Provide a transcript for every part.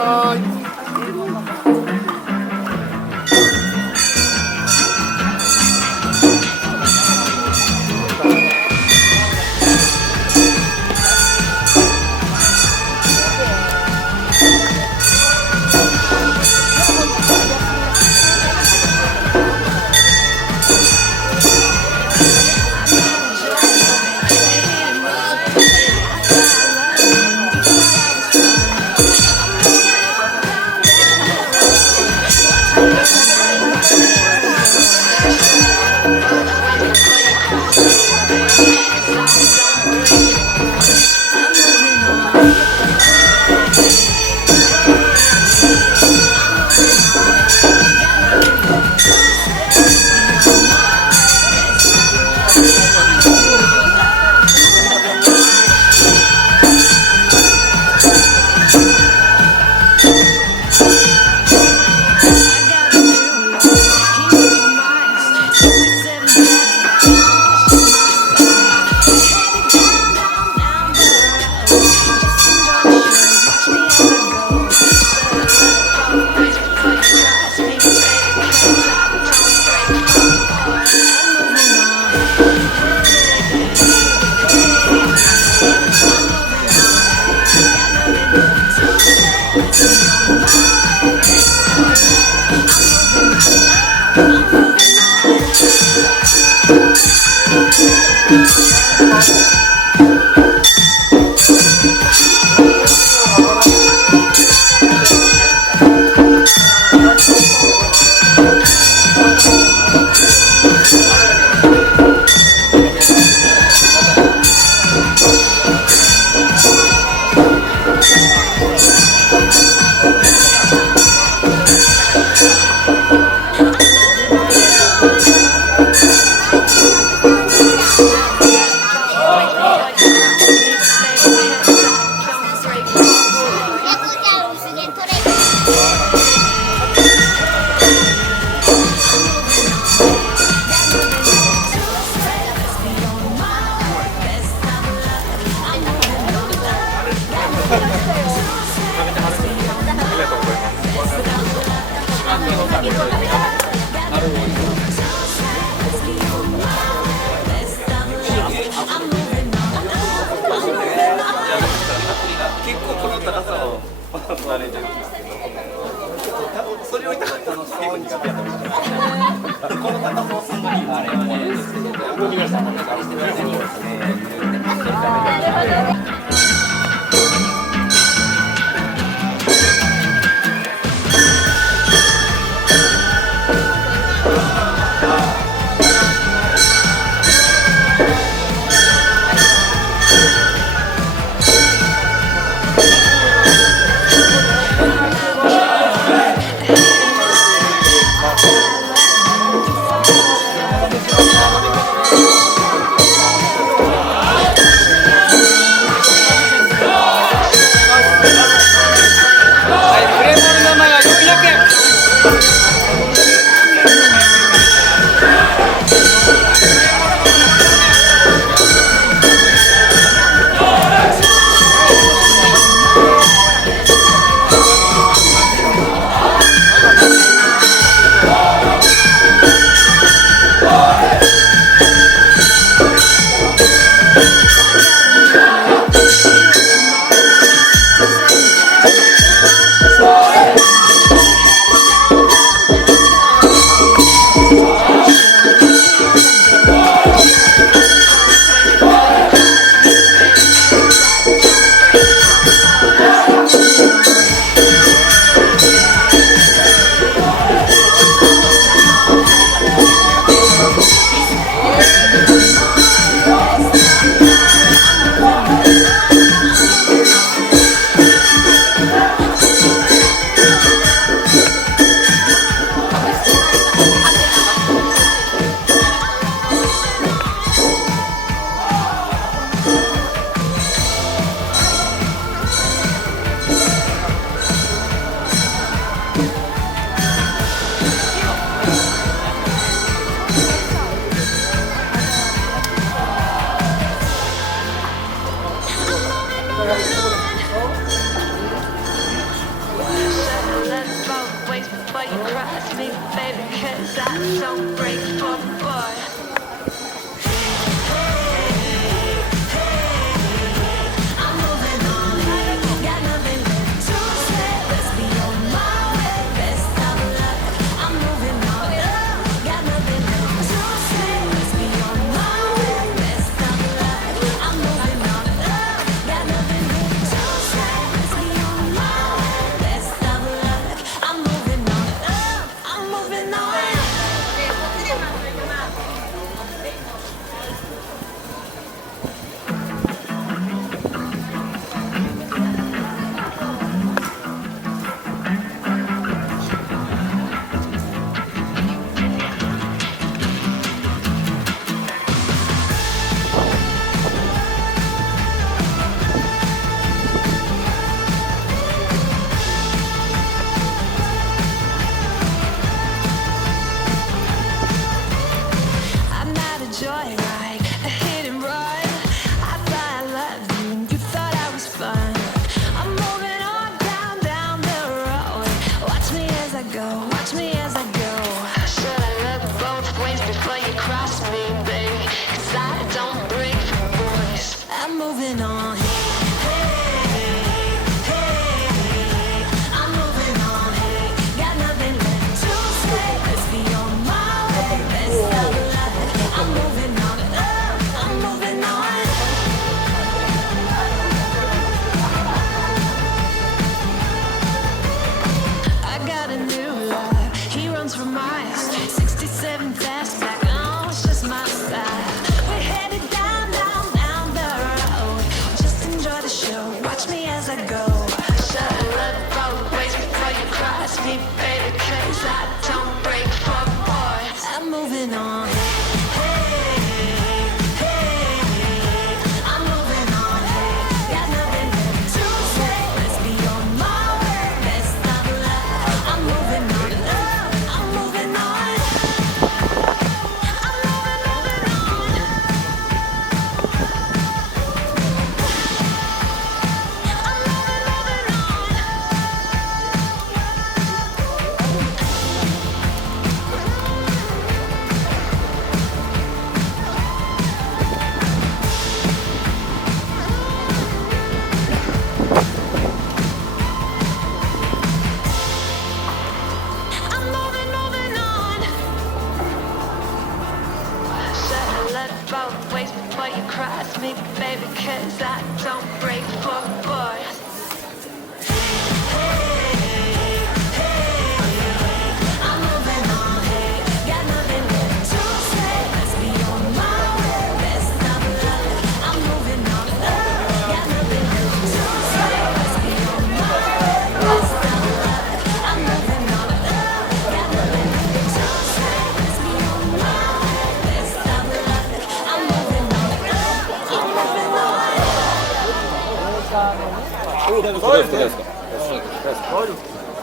さい。before you cross me, baby, 'cause I don't break for boy.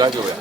大丈夫や。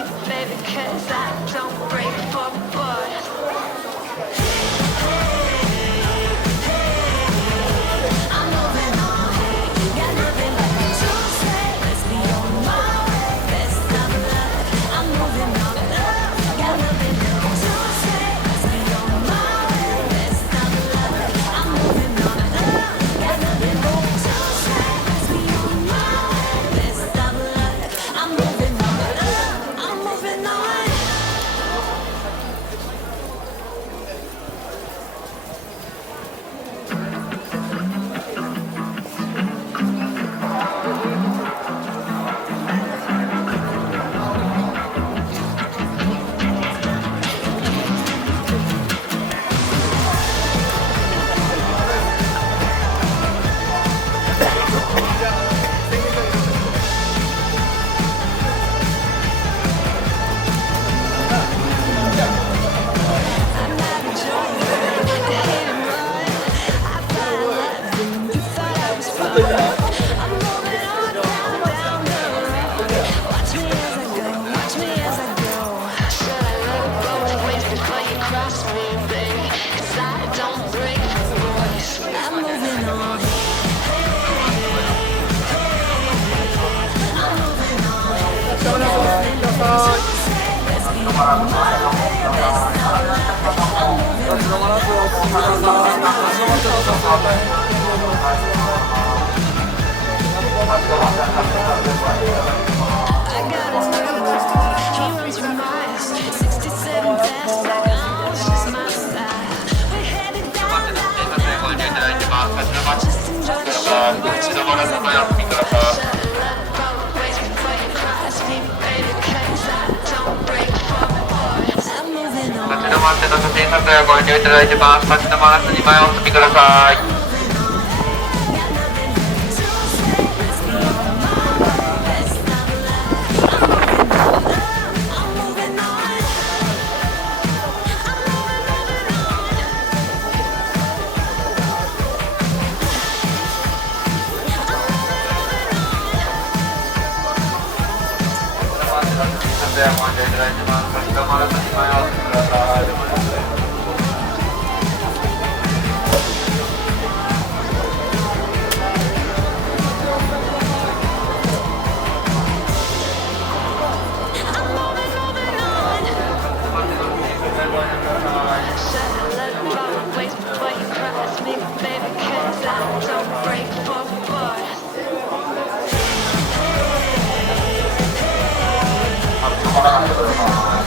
me, baby, 'cause I don't break for boys. I'm moving on, got nothing but to say. Let's be on my way, best of luck. I'm moving on, got nothing but to say. Let's be on my way, best of luck. I'm moving on, got nothing but to say. Let's be on my way, best of luck. I'm moving on, I'm moving on. I'm not enjoying the hit and run. I fell up and you thought I was fun. I'm moving on down the road. Watch me as I go, watch me as I go. Should I let it both ways before you cross me, baby? 'Cause I don't break for boys. I'm moving on. I'm moving on. Let's be on my way, best of luck. I'm moving on. I got a new, he runs for miles, 67 fast, like oh, it's just my style. We're headed down, just enjoy the show, watch me as I go. Shut up, both ways before you cross me, baby, 'cause I don't break for boys. I'm moving on. 立ち止まっての写真撮影をご遠慮いただいてます。立ち止まらずに前をお進みください。撮影をご遠慮いただいてます。立ち止まらずに前をお進みください。Shut up, both ways before you cross me, baby, 'cause I don't break for boys. 止まらないでください。